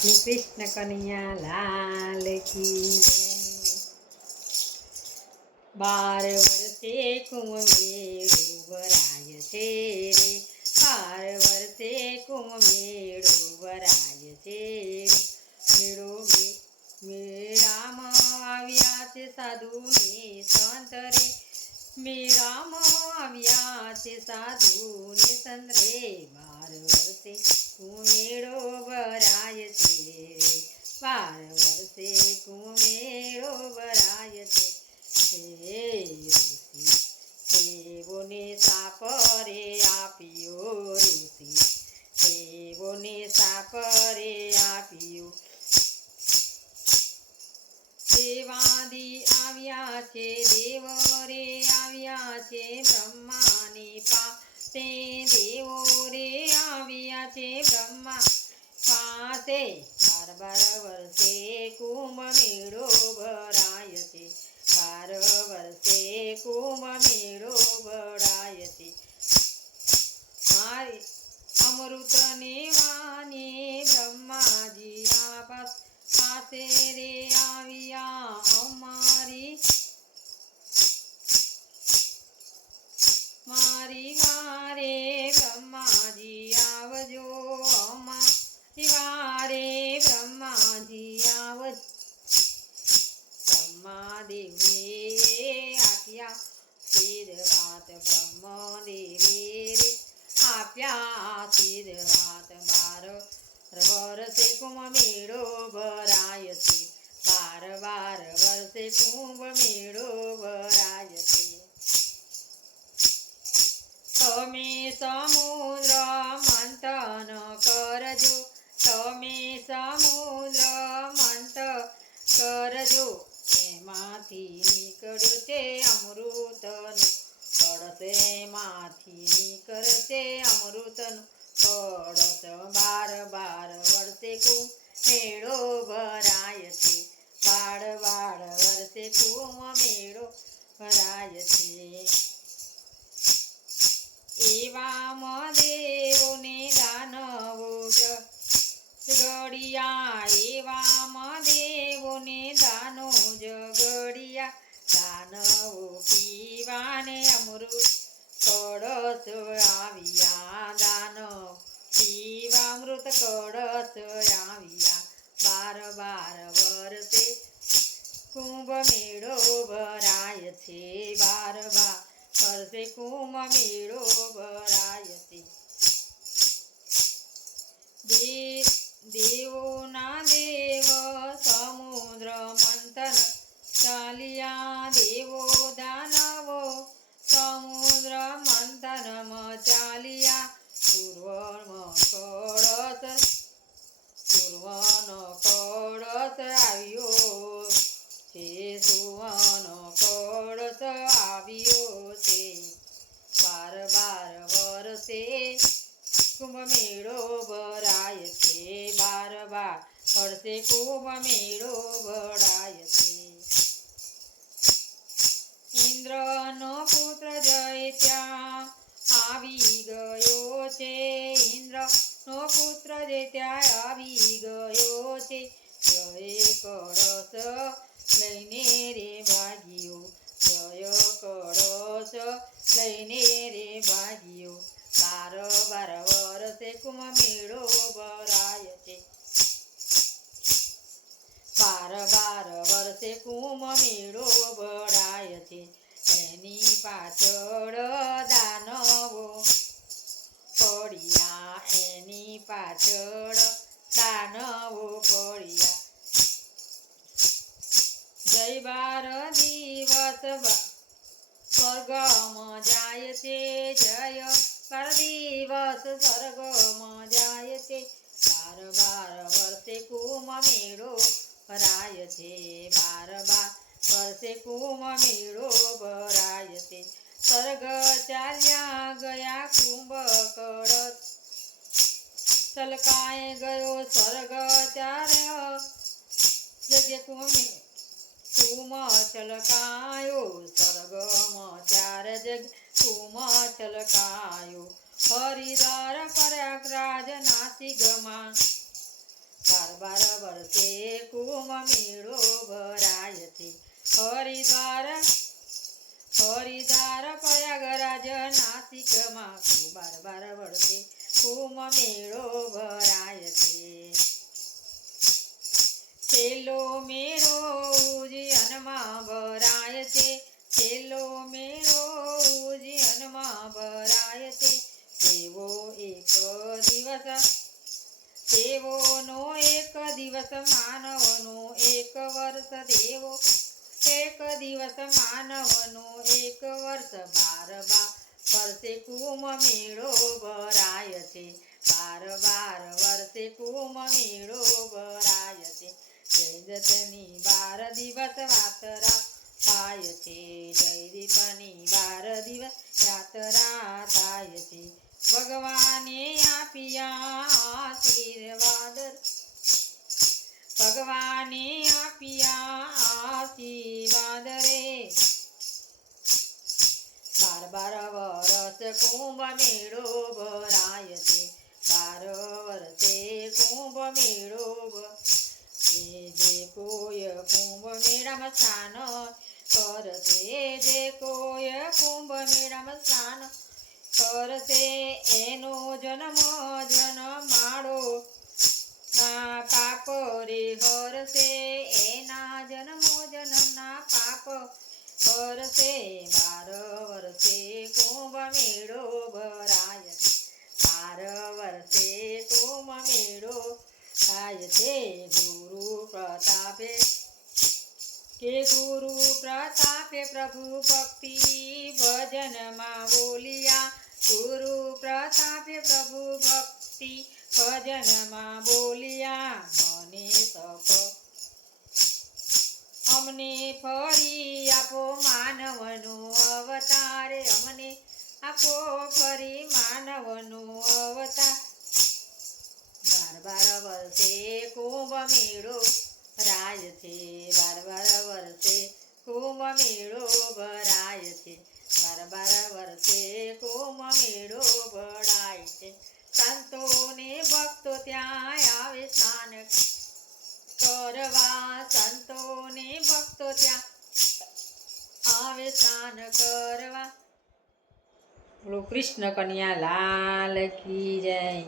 કૃષ્ણ કનૈયા લાલ કી. બાર વર્ષે કુંભ મેળો ભરાય છે રે. બાર વર્ષે કુંભ મેળો ભરાય છે મેળો મેળામાં આવ્યા છે સાધુ ને સંત રે. મેળામાં આવ્યા છે સાધુ સાપરે આપ્યો. દેવાદી આવ્યા છે દેવો રે આવ્યા છે, બ્રહ્માની પાસે દેવો રે આવ્યા છે, બ્રહ્મા પાસે બાર બાર વર્ષે કુંભ મેળો ભરાય છે બાર વર્ષે કુંભ મેળો ભરાય છે. મારી અમૃતને વાને બ્રહ્માજી આપસ પાસે રે આપ્યા સિદ્ધવાત બાર વર્ષે કુંભ મેળો ભરાય છે. બાર બાર વર્ષે કુંભ મેળો ભરાય છે. તમે સમુદ્ર મંથન કરજો. તમે સમુદ્ર મંથન કરજો. એમાંથી નીકળ્યો છે અમૃતનું. કળશ એમાંથી નીકળશે અમૃતનો. કળશ બાર બાર વર્ષે કુ મેળો ભરાય છે બાર બાર વર્ષે કુ મેળો ભરાય છે એવા દેવોને દાનવો જગડિયા એવા દેવોને દાનો જગડિયા દાનવો પીવાને અમૃત, કળશ આવ્યા. બાર બાર વર્ષે કુંભ મેળો ભરાય છે. બાર બાર વર્ષે કુંભ મેળો ભરાય છે. દેવોના દેવ, સમુદ્ર મંથન ચાલ્યા. દેવો દાનવો સમુદ્ર મંથન ચાલ્યા. મેળો ભરાય છે, બાર બાર. કુંભ મેળો ભરાય છે. ઇન્દ્રનો પુત્ર જય ત્યાં આવી ગયો છે. ઇન્દ્રનો પુત્ર જે ત્યાં આવી ગયો છે. જય કળશ લઈને રે ભાગ્યો જય કળશ લઈને રે ભાગ્યો બાર બાર બાર બાર વર્ષે કુમ મેળો ભરાય છે. એની પાછળ દાનવો પડ્યા. એની પાછળ દાનવો પડ્યા. જય બાર દિવસ સ્વર્ગમ જાય છે જય બાર દિવસ સ્વર્ગમાં જાય છે. બાર બાર વર્ષે કુમ મેળો ભરાય છે. બાર બાર વર્ષે કુમ મેળો ભરાય છે. સ્વર્ગ ચાલ્યા ગયા કુંભ કળશ. છલકાય ગયો સ્વર્ગ ચાર્ય. યજ્ઞ કુંભ કુમ છલકાયો સ્વર્ગમાં ચાર જગ. કુમ છલકાયો. હરિદાર પ્રયાગરાજ, નાસિકમાં બાર બાર બાર વર્ષે કુંભ મેળો ભરાય છે. હરિદ્વાર હરિદ્વાર, પ્રયાગરાજ, નાસિકમાં બાર બાર વર્ષે કુમ મેળો ભરાય છે. છેલ્લો મેળો ઉજ્જૈનમાં ભરાય છે. દિવસ માનવનો એક વર્ષ દેવો. એક દિવસ માનવનો એક વર્ષ બાર બાર વર્ષે કુમ મેળો ભરાય છે. બાર બાર વર્ષે કુમ મેળો ભરાય છે. જય દત્તની બાર દિવસ વાતરા થાય છે. જય દીપની બાર વરસ કુંભ મેળો ભરાય છે. બાર વર્ષે કુંભ મેળો જે કોય કુંભ મેળામાં સ્નાન કરશે, જે કોય કુંભ મેળામાં સ્નાન કરશે, એનો જન્મ જન્માડો ના પાપ રે હરશે એના જન્મો જન્મના પાપ હરશે. બાર કુંભ મેળો ભરાય. પાર વર્ષે કુંભ મેળો થાય છે. ગુરુ પ્રતાપે, કે ગુરુ પ્રતાપે પ્રભુ ભક્તિ ભજનમાં બોલિયા. ગુરુ પ્રતાપે પ્રભુ ભક્તિ ભજનમાં બોલિયા. મને સપ અમને ફરી આપો માનવનો અવતાર, અમને આપો ફરી માનવનો અવતાર. બાર બાર વર્ષે કુંભ મેળો રાય છે. બાર બાર વર્ષે કુંભ મેળો, ભરાય છે. બાર બાર વર્ષે કુંભ મેળો, ભરાય છે. સંતો ને ભક્તો ત્યાં આવે સ્નાન કરવા સંતો ને ભક્તો ત્યાં આવે સ્નાન કરવા. બોલો કૃષ્ણ કન્યા લાલ કી જય.